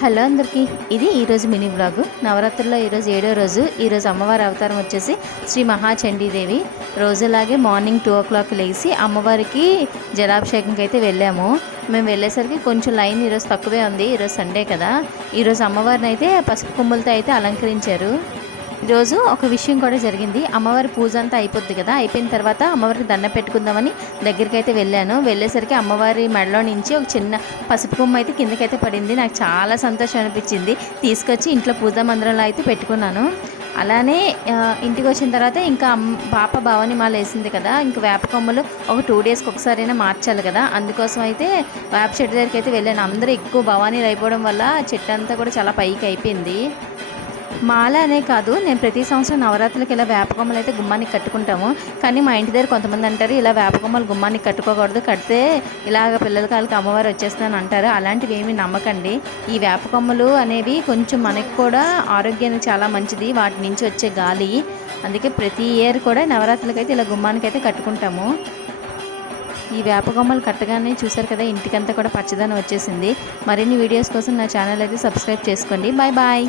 Hello అందరికీ ఇది ఈరోజు మినీ బ్లాగు నవరాత్రుల్లో ఈరోజు ఏడో రోజు ఈరోజు అమ్మవారి అవతారం వచ్చేసి శ్రీ మహాచండీదేవి. రోజులాగే మార్నింగ్ టూ ఓ క్లాక్ లేచి అమ్మవారికి జలాభిషేకంకి అయితే వెళ్ళాము. మేము వెళ్ళేసరికి కొంచెం లైన్ ఈరోజు తక్కువే ఉంది ఈరోజు సండే కదా. ఈరోజు అమ్మవారిని అయితే పసుపు కొమ్ములతో అయితే అలంకరించారు. ఈరోజు ఒక విషయం కూడా జరిగింది. అమ్మవారి పూజ అంతా అయిపోద్ది కదా. అయిపోయిన తర్వాత అమ్మవారికి దండ పెట్టుకుందామని దగ్గరికి అయితే వెళ్ళాను. వెళ్ళేసరికి అమ్మవారి మెడలో నుంచి ఒక చిన్న పసుపు కొమ్మ అయితే కిందకైతే పడింది. నాకు చాలా సంతోషం అనిపించింది. తీసుకొచ్చి ఇంట్లో పూజా మందిరంలో అయితే పెట్టుకున్నాను. అలానే ఇంటికి వచ్చిన తర్వాత ఇంకా పాప భవాని మాల వేసింది కదా. ఇంకా వేప కొమ్మలు ఒక టూ డేస్కి ఒకసారైనా మార్చాలి కదా. అందుకోసం అయితే వేప చెట్టు దగ్గరికి అయితే వెళ్ళాను. అందరూ ఎక్కువ భవానీలు అయిపోవడం వల్ల చెట్టు అంతా కూడా చాలా పైకి అయిపోయింది. మాల అనే కాదు నేను ప్రతి సంవత్సరం నవరాత్రులకి ఇలా వేపకొమ్మలు అయితే గుమ్మానికి కట్టుకుంటాము. కానీ మా ఇంటి దగ్గర కొంతమంది అంటారు ఇలా వేపకొమ్మలు గుమ్మానికి కట్టుకోకూడదు కడితే ఇలాగ పిల్లల కాళ్ళకి అమ్మవారు వచ్చేస్తుందని అంటారు. అలాంటివి ఏమి నమ్మకండి. ఈ వేపకొమ్మలు అనేవి కొంచెం మనకి కూడా ఆరోగ్యానికి చాలా మంచిది వాటి నుంచి వచ్చే గాలి. అందుకే ప్రతి ఇయర్ కూడా నవరాత్రులకి అయితే ఇలా గుమ్మానికి అయితే కట్టుకుంటాము. ఈ వేపకొమ్మలు కట్టగానే చూసారు కదా ఇంటికంతా కూడా పచ్చదనం వచ్చేసింది. మరిన్ని వీడియోస్ కోసం నా ఛానల్ అయితే సబ్స్క్రైబ్ చేసుకోండి. Bye bye.